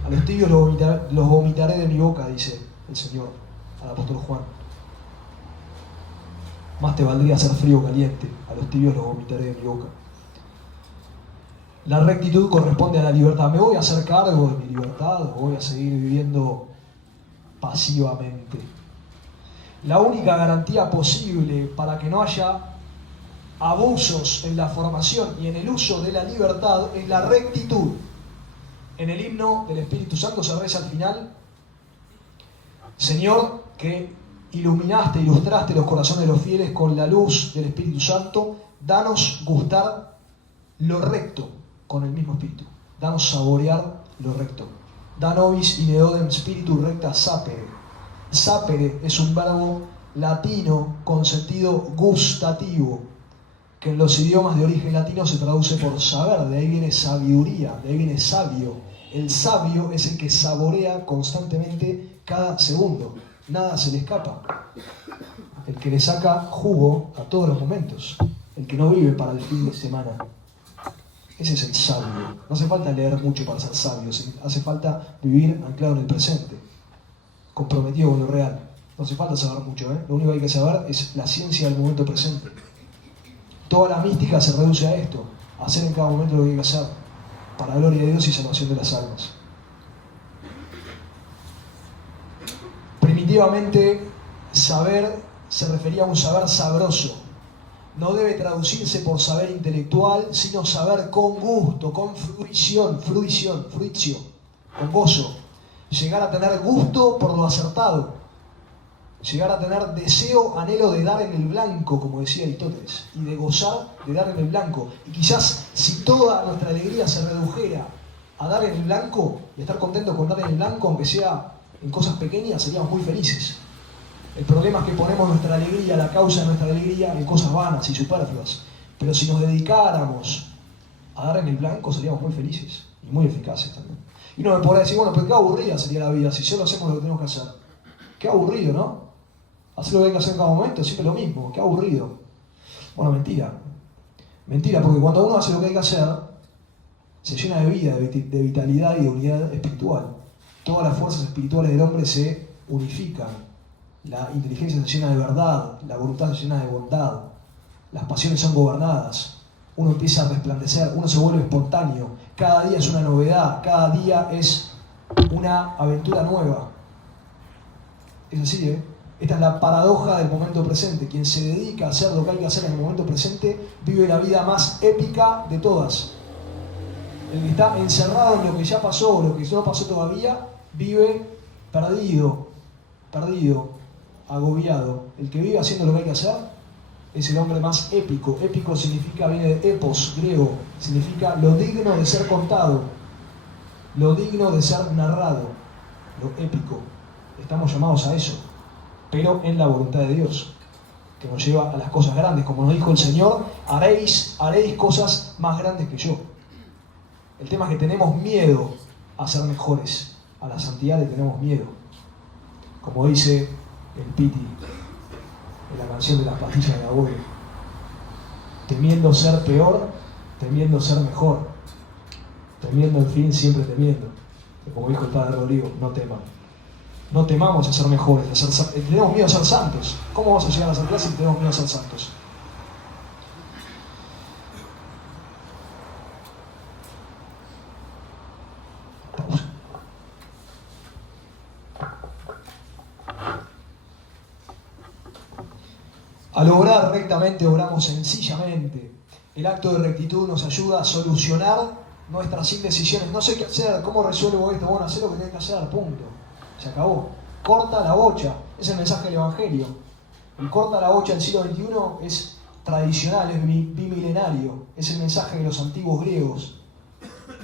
A los tibios los vomitaré de mi boca, dice el Señor al apóstol Juan. Más te valdría ser frío o caliente. A los tibios los vomitaré de mi boca. La rectitud corresponde a la libertad. ¿Me voy a hacer cargo de mi libertad o voy a seguir viviendo pasivamente? La única garantía posible para que no haya abusos en la formación y en el uso de la libertad es la rectitud. En el himno del Espíritu Santo se reza al final: Señor, que iluminaste, ilustraste los corazones de los fieles con la luz del Espíritu Santo, danos gustar lo recto con el mismo Espíritu. Danos saborear lo recto. Da nobis in eodem spiritu recta sapere. Sapere es un verbo latino con sentido gustativo, que en los idiomas de origen latino se traduce por saber, de ahí viene sabiduría, de ahí viene sabio. El sabio es el que saborea constantemente cada segundo, nada se le escapa. el que le saca jugo a todos los momentos, el que no vive para el fin de semana. Ese es el sabio. No hace falta leer mucho para ser sabio, hace falta vivir anclado en el presente, comprometido con lo real. No hace falta saber mucho, ¿eh? Lo único que hay que saber es la ciencia del momento presente. Toda la mística se reduce a esto, a hacer en cada momento lo que hay que hacer, para la gloria de Dios y salvación de las almas. Primitivamente, saber se refería a un saber sabroso. No debe traducirse por saber intelectual, sino saber con gusto, con fruición, con gozo. Llegar a tener gusto por lo acertado. Llegar a tener deseo, anhelo de dar en el blanco, como decía Aristóteles, y de gozar de dar en el blanco. Y quizás si toda nuestra alegría se redujera a dar en el blanco, y estar contentos con dar en el blanco, aunque sea en cosas pequeñas, seríamos muy felices. El problema es que ponemos nuestra alegría, la causa de nuestra alegría, en cosas vanas y superfluas. Pero si nos dedicáramos a dar en el blanco, seríamos muy felices y muy eficaces también. Y uno me podrá decir, bueno, pero qué aburrida sería la vida si solo hacemos lo que tenemos que hacer. Qué aburrido, ¿no? Hacer lo que hay que hacer en cada momento, siempre lo mismo, qué aburrido. Bueno, mentira. Mentira, porque cuando uno hace lo que hay que hacer, se llena de vida, de vitalidad y de unidad espiritual. Todas las fuerzas espirituales del hombre se unifican. La inteligencia se llena de verdad, la voluntad se llena de bondad, las pasiones son gobernadas, uno empieza a resplandecer, uno se vuelve espontáneo, cada día es una novedad, cada día es una aventura nueva. Es así, ¿eh? Esta es la paradoja del momento presente. Quien se dedica a hacer lo que hay que hacer en el momento presente vive la vida más épica de todas. El que está encerrado en lo que ya pasó o lo que no pasó todavía vive perdido, agobiado. El que vive haciendo lo que hay que hacer es el hombre más épico. Épico significa, viene de epos, griego, significa lo digno de ser contado, lo digno de ser narrado, lo épico. Estamos llamados a eso, pero en la voluntad de Dios, que nos lleva a las cosas grandes. Como nos dijo el Señor, haréis cosas más grandes que yo. El tema es que tenemos miedo a ser mejores, a la santidad le tenemos miedo. Como dice el Piti en la canción de las pastillas de abuelo, temiendo ser peor, temiendo ser mejor, temiendo en fin, siempre temiendo. Y como dijo el padre Rodrigo, no teman. No temamos a ser mejores, tenemos miedo a ser santos. ¿Cómo vamos a llegar a la santidad si tenemos miedo a ser santos? Pausa. Al obrar rectamente, obramos sencillamente. El acto de rectitud nos ayuda a solucionar nuestras indecisiones. No sé qué hacer, ¿cómo resuelvo esto? Bueno, hacé lo que tenés que hacer, punto. Se acabó. Corta la bocha. Es el mensaje del Evangelio. El corta la bocha del siglo XXI es tradicional, es bimilenario. Es el mensaje de los antiguos griegos.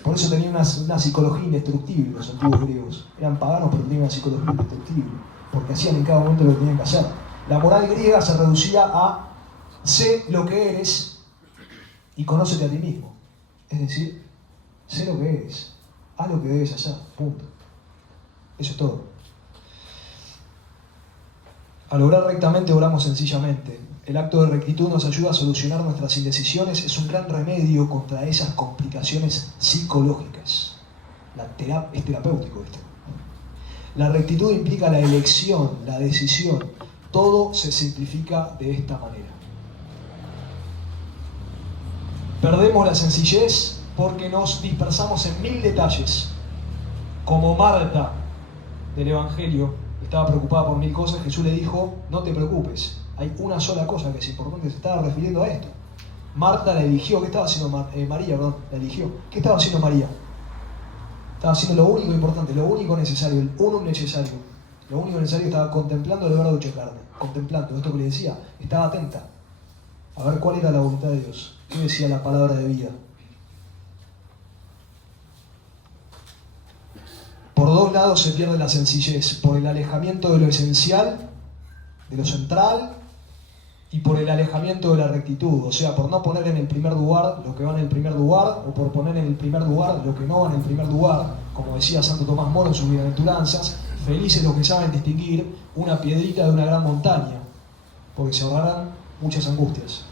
Por eso tenían una psicología indestructible los antiguos griegos. Eran paganos, pero tenían una psicología indestructible. Porque hacían en cada momento lo que tenían que hacer. La moral griega se reducía a sé lo que eres y conócete a ti mismo. Es decir, sé lo que eres, haz lo que debes hacer, punto. Eso es todo. Al obrar rectamente, obramos sencillamente. El acto de rectitud nos ayuda a solucionar nuestras indecisiones, es un gran remedio contra esas complicaciones psicológicas. Es terapéutico esto. La rectitud implica la elección, la decisión. Todo se simplifica de esta manera. Perdemos la sencillez porque nos dispersamos en 1000 detalles. Como Marta del Evangelio estaba preocupada por 1000 cosas, Jesús le dijo, no te preocupes, hay una sola cosa que es importante, se estaba refiriendo a esto. Marta la eligió, ¿qué estaba haciendo María? Perdón, la eligió. ¿Qué estaba haciendo María? Estaba haciendo lo único importante, lo único necesario, el unum necesario. Lo único necesario, estaba contemplando el verbo hecho carne, contemplando esto que le decía, estaba atenta a ver cuál era la voluntad de Dios, qué decía la palabra de vida. Por dos lados se pierde la sencillez, por el alejamiento de lo esencial, de lo central, y por el alejamiento de la rectitud, o sea, por no poner en el primer lugar lo que va en el primer lugar, o por poner en el primer lugar lo que no va en el primer lugar, como decía Santo Tomás Moro en sus bienaventuranzas, felices los que saben distinguir una piedrita de una gran montaña. porque se ahorrarán muchas angustias.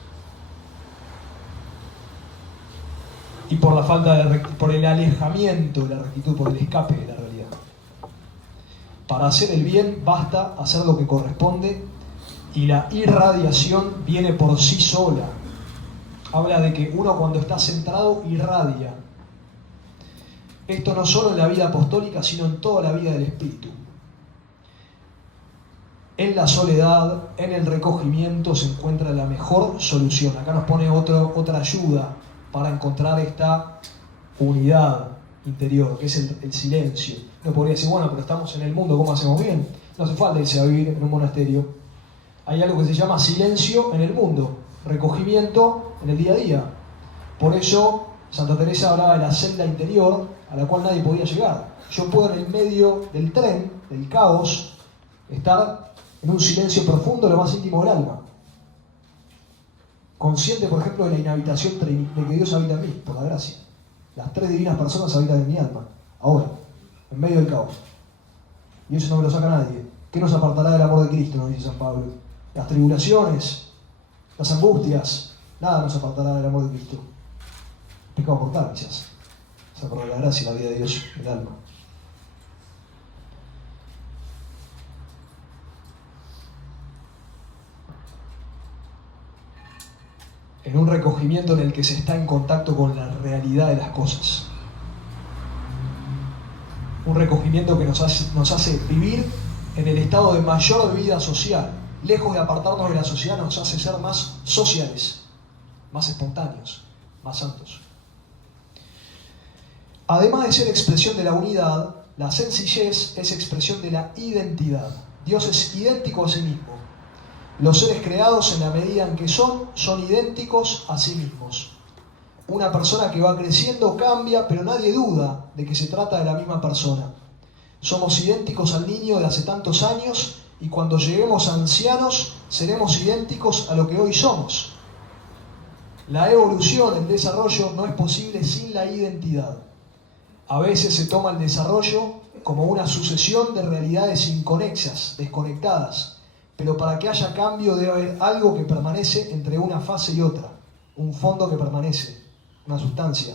Y por la falta por el alejamiento de la rectitud, por el escape de la realidad. Para hacer el bien basta hacer lo que corresponde y la irradiación viene por sí sola. Habla de que uno cuando está centrado irradia. Esto no solo en la vida apostólica, sino en toda la vida del espíritu. En la soledad, en el recogimiento se encuentra la mejor solución. Acá nos pone otra ayuda para encontrar esta unidad interior, que es el silencio. Uno podría decir, bueno, pero estamos en el mundo, ¿cómo hacemos bien? No hace falta irse a vivir en un monasterio. Hay algo que se llama silencio en el mundo, recogimiento en el día a día. Por eso Santa Teresa hablaba de la celda interior a la cual nadie podía llegar. Yo puedo en el medio del tren, del caos, estar en un silencio profundo, lo más íntimo del alma. Consciente, por ejemplo, de la inhabitación de que Dios habita en mí, por la gracia. Las tres divinas personas habitan en mi alma, ahora, en medio del caos. Y eso no me lo saca nadie. ¿Qué nos apartará del amor de Cristo?, nos dice San Pablo. Las tribulaciones, las angustias, nada nos apartará del amor de Cristo. Pecado mortal, quizás. O sea, por la gracia y la vida de Dios en el alma. En un recogimiento en el que se está en contacto con la realidad de las cosas. Un recogimiento que nos hace vivir en el estado de mayor vida social. Lejos de apartarnos de la sociedad, nos hace ser más sociales, más espontáneos, más santos. Además de ser expresión de la unidad, la sencillez es expresión de la identidad. Dios es idéntico a sí mismo. Los seres creados, en la medida en que son idénticos a sí mismos. Una persona que va creciendo cambia, pero nadie duda de que se trata de la misma persona. Somos idénticos al niño de hace tantos años y cuando lleguemos a ancianos seremos idénticos a lo que hoy somos. La evolución, el desarrollo, no es posible sin la identidad. A veces se toma el desarrollo como una sucesión de realidades inconexas, desconectadas. Pero para que haya cambio debe haber algo que permanece entre una fase y otra, un fondo que permanece, una sustancia.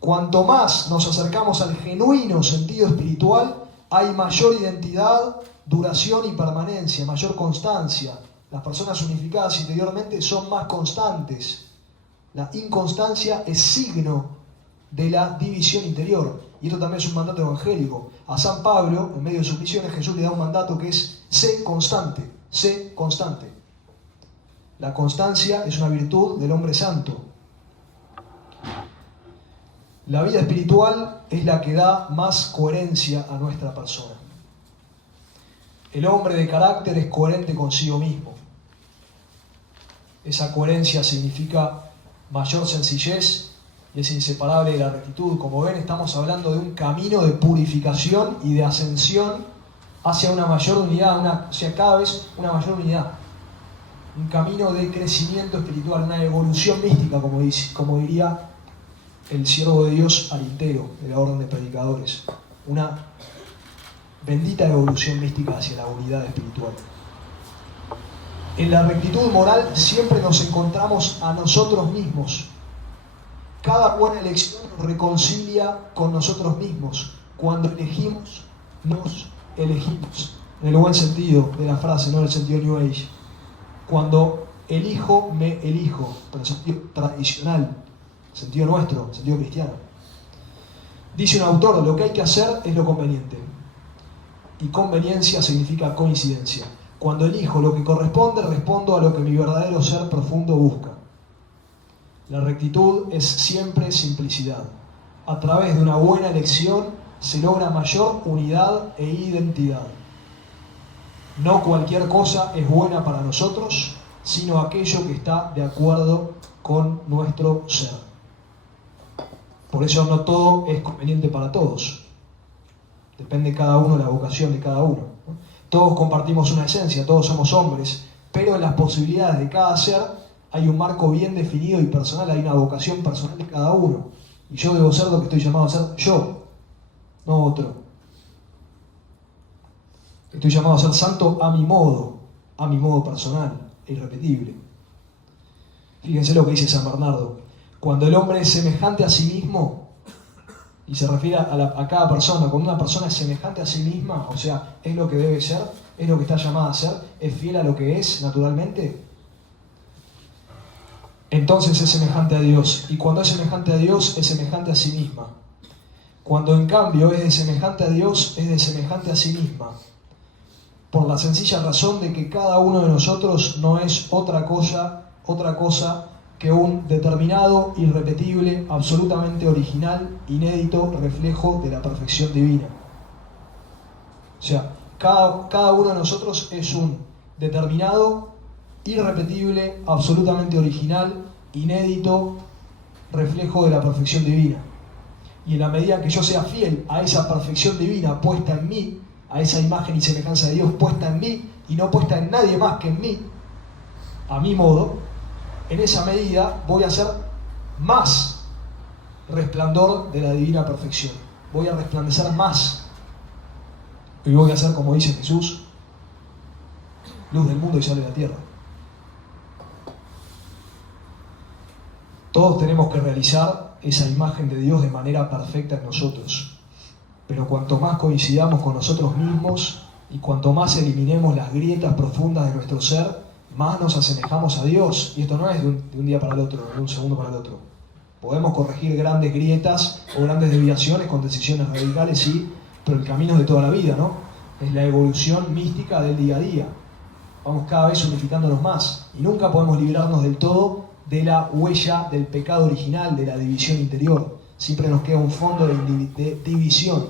Cuanto más nos acercamos al genuino sentido espiritual, hay mayor identidad, duración y permanencia, mayor constancia. Las personas unificadas interiormente son más constantes. La inconstancia es signo de la división interior. Y esto también es un mandato evangélico. A San Pablo, en medio de sus misiones, Jesús le da un mandato que es sé constante, sé constante. La constancia es una virtud del hombre santo. La vida espiritual es la que da más coherencia a nuestra persona. El hombre de carácter es coherente consigo mismo. Esa coherencia significa mayor sencillez y es inseparable de la rectitud. Como ven, estamos hablando de un camino de purificación y de ascensión hacia una mayor unidad, hacia cada vez una mayor unidad. Un camino de crecimiento espiritual, una evolución mística, como diría el siervo de Dios Arintero, de la Orden de Predicadores. Una bendita evolución mística hacia la unidad espiritual. En la rectitud moral siempre nos encontramos a nosotros mismos. Cada buena elección nos reconcilia con nosotros mismos. Cuando elegimos, nos elegimos. En el buen sentido de la frase, no en el sentido New Age. Cuando elijo, me elijo. Pero en el sentido tradicional, sentido nuestro, sentido cristiano. Dice un autor, lo que hay que hacer es lo conveniente. Y conveniencia significa coincidencia. Cuando elijo lo que corresponde, respondo a lo que mi verdadero ser profundo busca. La rectitud es siempre simplicidad. A través de una buena elección se logra mayor unidad e identidad. No cualquier cosa es buena para nosotros, sino aquello que está de acuerdo con nuestro ser. Por eso no todo es conveniente para todos. Depende cada uno de la vocación de cada uno. Todos compartimos una esencia, todos somos hombres, pero en las posibilidades de cada ser hay un marco bien definido y personal, hay una vocación personal de cada uno. Y yo debo ser lo que estoy llamado a ser yo, no otro. Estoy llamado a ser santo a mi modo, a mi modo personal e irrepetible. Fíjense lo que dice San Bernardo. Cuando el hombre es semejante a sí mismo, y se refiere a cada persona, cuando una persona es semejante a sí misma, o sea, es lo que debe ser, es lo que está llamada a ser, es fiel a lo que es naturalmente, entonces es semejante a Dios. Y cuando es semejante a Dios, es semejante a sí misma. Cuando en cambio es de semejante a Dios, es de semejante a sí misma. Por la sencilla razón de que cada uno de nosotros no es otra cosa que un determinado, irrepetible, absolutamente original, inédito reflejo de la perfección divina. O sea, cada uno de nosotros es un determinado, irrepetible, absolutamente original, inédito reflejo de la perfección divina. Y en la medida que yo sea fiel a esa perfección divina puesta en mí, a esa imagen y semejanza de Dios puesta en mí y no puesta en nadie más que en mí, a mi modo, en esa medida voy a ser más resplandor de la divina perfección. Voy a resplandecer más. Y voy a ser, como dice Jesús, luz del mundo y sal de la tierra. Todos tenemos que realizar esa imagen de Dios de manera perfecta en nosotros. Pero cuanto más coincidamos con nosotros mismos y cuanto más eliminemos las grietas profundas de nuestro ser, más nos asemejamos a Dios. Y esto no es de un día para el otro, de un segundo para el otro. Podemos corregir grandes grietas o grandes desviaciones con decisiones radicales, sí, pero el camino es de toda la vida, ¿no? Es la evolución mística del día a día. Vamos cada vez unificándonos más y nunca podemos librarnos del todo de la huella del pecado original, de la división interior. Siempre nos queda un fondo de división,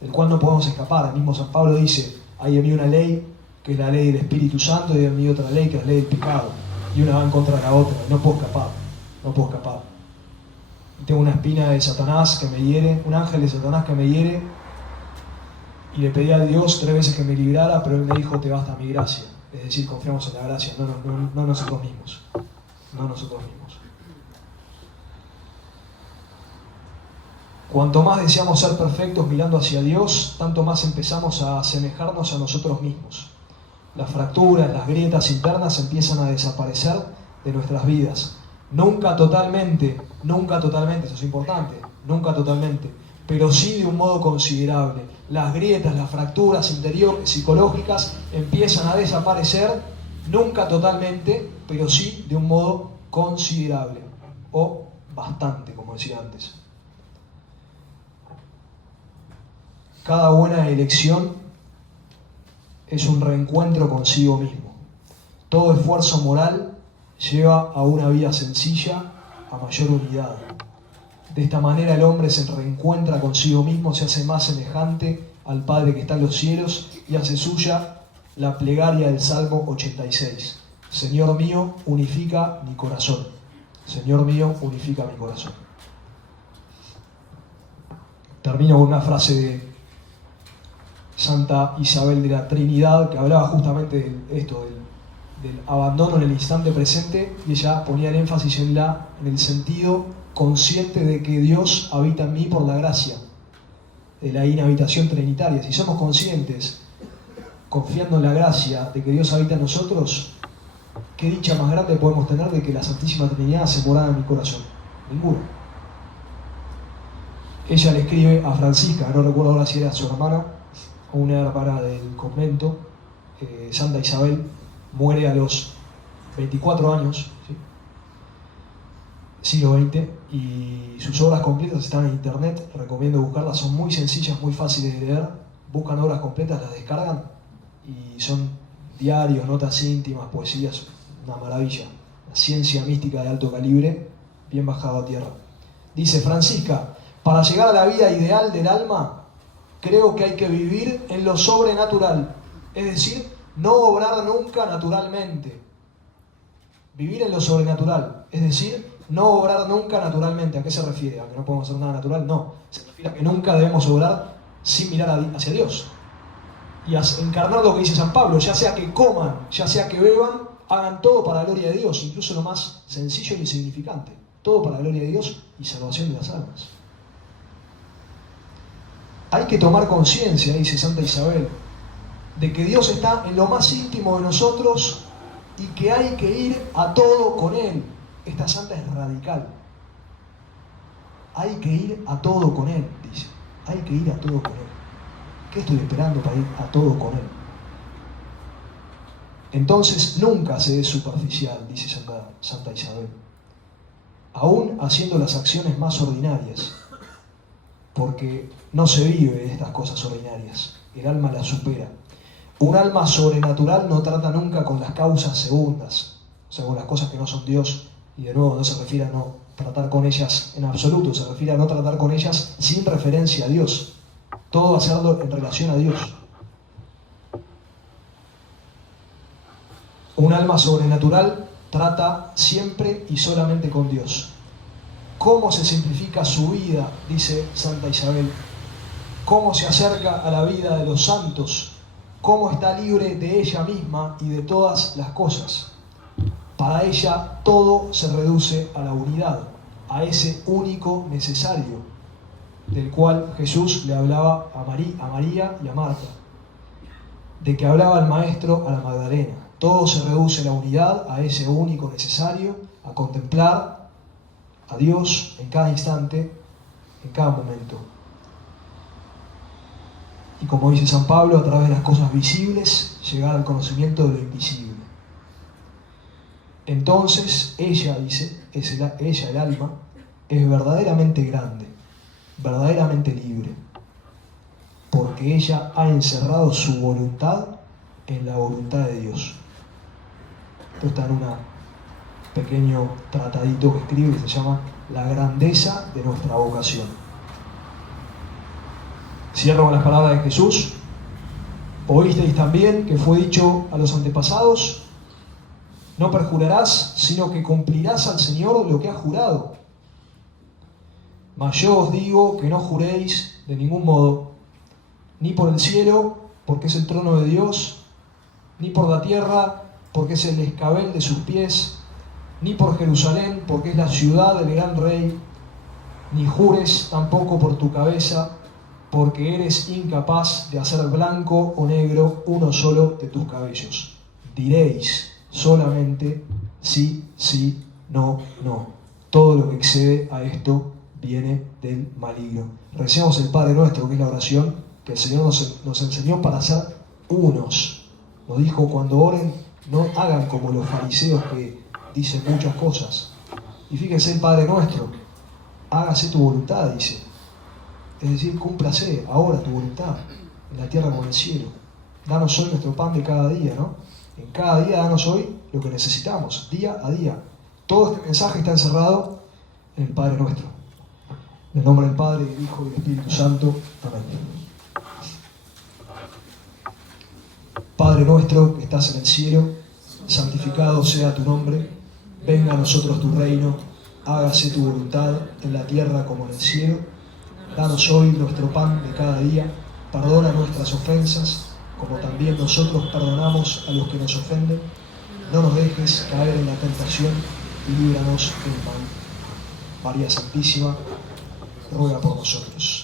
del cual no podemos escapar. El mismo San Pablo dice, hay en mí una ley, que es la ley del Espíritu Santo, y en mí otra ley, que es la ley del pecado. Y una va en contra de la otra, y no puedo escapar. Y tengo una espina de Satanás que me hiere, un ángel de Satanás que me hiere, y le pedí a Dios 3 veces que me librara, pero Él me dijo, te basta mi gracia. Es decir, confiamos en la gracia, no nosotros mismos. No nosotros mismos. Cuanto más deseamos ser perfectos mirando hacia Dios, tanto más empezamos a asemejarnos a nosotros mismos. Las fracturas, las grietas internas empiezan a desaparecer de nuestras vidas. Nunca totalmente, eso es importante, nunca totalmente, pero sí de un modo considerable. Las grietas, las fracturas interiores, psicológicas, empiezan a desaparecer, nunca totalmente, pero sí de un modo considerable, o bastante, como decía antes. Cada buena elección es un reencuentro consigo mismo. Todo esfuerzo moral lleva a una vida sencilla, a mayor unidad. De esta manera el hombre se reencuentra consigo mismo, se hace más semejante al Padre que está en los cielos y hace suya la plegaria del Salmo 86. Señor mío, unifica mi corazón. Señor mío, unifica mi corazón. Termino con una frase de Santa Isabel de la Trinidad, que hablaba justamente de esto, del abandono en el instante presente, y ella ponía el énfasis en el sentido consciente de que Dios habita en mí por la gracia, de la inhabitación trinitaria. Si somos conscientes, confiando en la gracia de que Dios habita en nosotros, ¿qué dicha más grande podemos tener de que la Santísima Trinidad se morara en mi corazón? Ninguna. Ella le escribe a Francisca, no recuerdo ahora si era su hermana, o una hermana del convento, Santa Isabel, muere a los 24 años, ¿sí? Siglo XX, y sus obras completas están en internet, recomiendo buscarlas, son muy sencillas, muy fáciles de leer, buscan obras completas, las descargan, y son diarios, notas íntimas, poesías, una maravilla, la ciencia mística de alto calibre, bien bajado a tierra. Dice Francisca, para llegar a la vida ideal del alma, creo que hay que vivir en lo sobrenatural, es decir, no obrar nunca naturalmente. Vivir en lo sobrenatural, es decir, no obrar nunca naturalmente. ¿A qué se refiere? ¿A que no podemos hacer nada natural? No, se refiere a que nunca debemos obrar sin mirar hacia Dios. Y a encarnar lo que dice San Pablo, ya sea que coman, ya sea que beban, hagan todo para la gloria de Dios, incluso lo más sencillo e insignificante. Todo para la gloria de Dios y salvación de las almas. Hay que tomar conciencia, dice Santa Isabel, de que Dios está en lo más íntimo de nosotros y que hay que ir a todo con Él. Esta santa es radical. Hay que ir a todo con Él, dice. Hay que ir a todo con Él. ¿Qué estoy esperando para ir a todo con Él? Entonces nunca se es superficial, dice Santa Isabel, aún haciendo las acciones más ordinarias, porque no se vive de estas cosas ordinarias, el alma las supera. Un alma sobrenatural no trata nunca con las causas segundas, o sea, con las cosas que no son Dios, y de nuevo no se refiere a no tratar con ellas en absoluto, se refiere a no tratar con ellas sin referencia a Dios, todo hacerlo en relación a Dios. Un alma sobrenatural trata siempre y solamente con Dios. ¿Cómo se simplifica su vida?, dice Santa Isabel. ¿Cómo se acerca a la vida de los santos? ¿Cómo está libre de ella misma y de todas las cosas? Para ella todo se reduce a la unidad, a ese único necesario, del cual Jesús le hablaba a María y a Marta, de que hablaba el Maestro a la Magdalena. Todo se reduce a la unidad, a ese único necesario, a contemplar a Dios en cada instante, en cada momento. Y como dice San Pablo, a través de las cosas visibles, llegar al conocimiento de lo invisible. Entonces, ella, dice, ella, el alma, es verdaderamente grande, verdaderamente libre, porque ella ha encerrado su voluntad en la voluntad de Dios. Esto está en un pequeño tratadito que escribe que se llama La grandeza de nuestra vocación. Cierro con las palabras de Jesús. Oísteis también que fue dicho a los antepasados: no perjurarás, sino que cumplirás al Señor lo que has jurado. Mas yo os digo que no juréis de ningún modo, ni por el cielo, porque es el trono de Dios, ni por la tierra, porque es el escabel de sus pies, ni por Jerusalén, porque es la ciudad del gran rey, ni jures tampoco por tu cabeza, porque eres incapaz de hacer blanco o negro uno solo de tus cabellos. Diréis solamente sí, sí, no, no. Todo lo que excede a esto viene del maligno. Recemos el Padre Nuestro, que es la oración que el Señor nos enseñó para ser unos. Nos dijo: cuando oren, no hagan como los fariseos que dicen muchas cosas. Y fíjense el Padre Nuestro: hágase tu voluntad, dice. Es decir, cúmplase ahora tu voluntad, en la tierra como en el cielo. Danos hoy nuestro pan de cada día, ¿no? En cada día danos hoy lo que necesitamos, día a día. Todo este mensaje está encerrado en el Padre Nuestro. En el nombre del Padre, del Hijo y del Espíritu Santo. Amén. Padre nuestro que estás en el cielo, santificado sea tu nombre. Venga a nosotros tu reino. Hágase tu voluntad en la tierra como en el cielo. Danos hoy nuestro pan de cada día. Perdona nuestras ofensas, como también nosotros perdonamos a los que nos ofenden. No nos dejes caer en la tentación y líbranos del mal. María Santísima, ruega por nosotros.